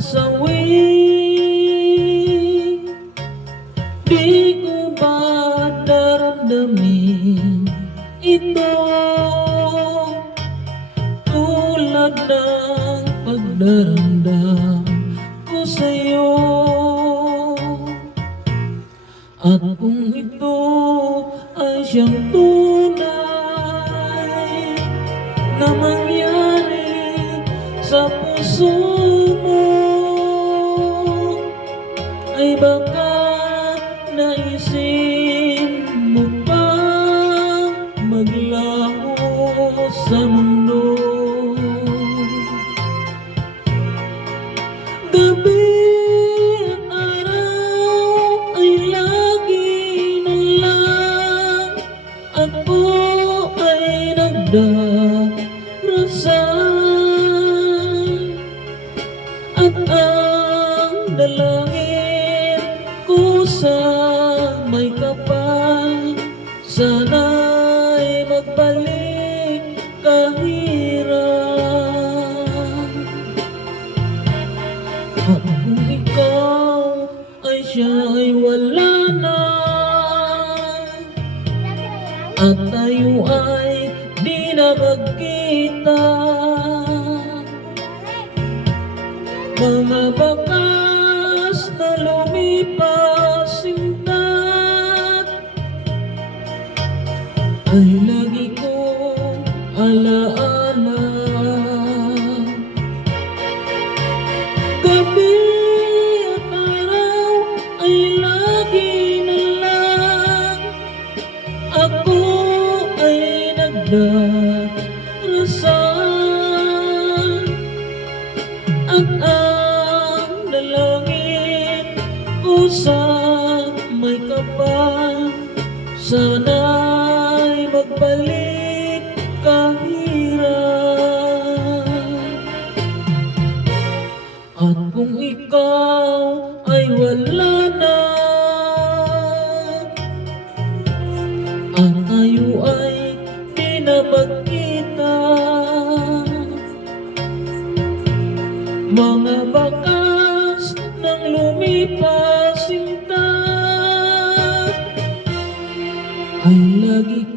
nasawi. Di ko ba daramdamin ito, tulad ng pagdaramdam ko sa'yo? At kung ito ay siyang tunay na mangyari sa puso mo, ay baka naisin mo pang maglaho sa mundo. Gabi at araw ay lagi na lang ako ay nagdarasal, at ang dalangin ko sa may kapal, sana'y magbalik kahirap. At kung ikaw ay siya ay wala na, at tayo ay di na magkita, mga bakas na lumipas sinta ay lagi kong alaala. Gabi at araw ay lagi na lang ako ay nagdarasal, at ang dalangin ko sa may kapal, sana'y magbalik kahirap. At kung ikaw ay wala na, at tayo ay di na magkita, mga bakas ng lumipas sinta ay lagi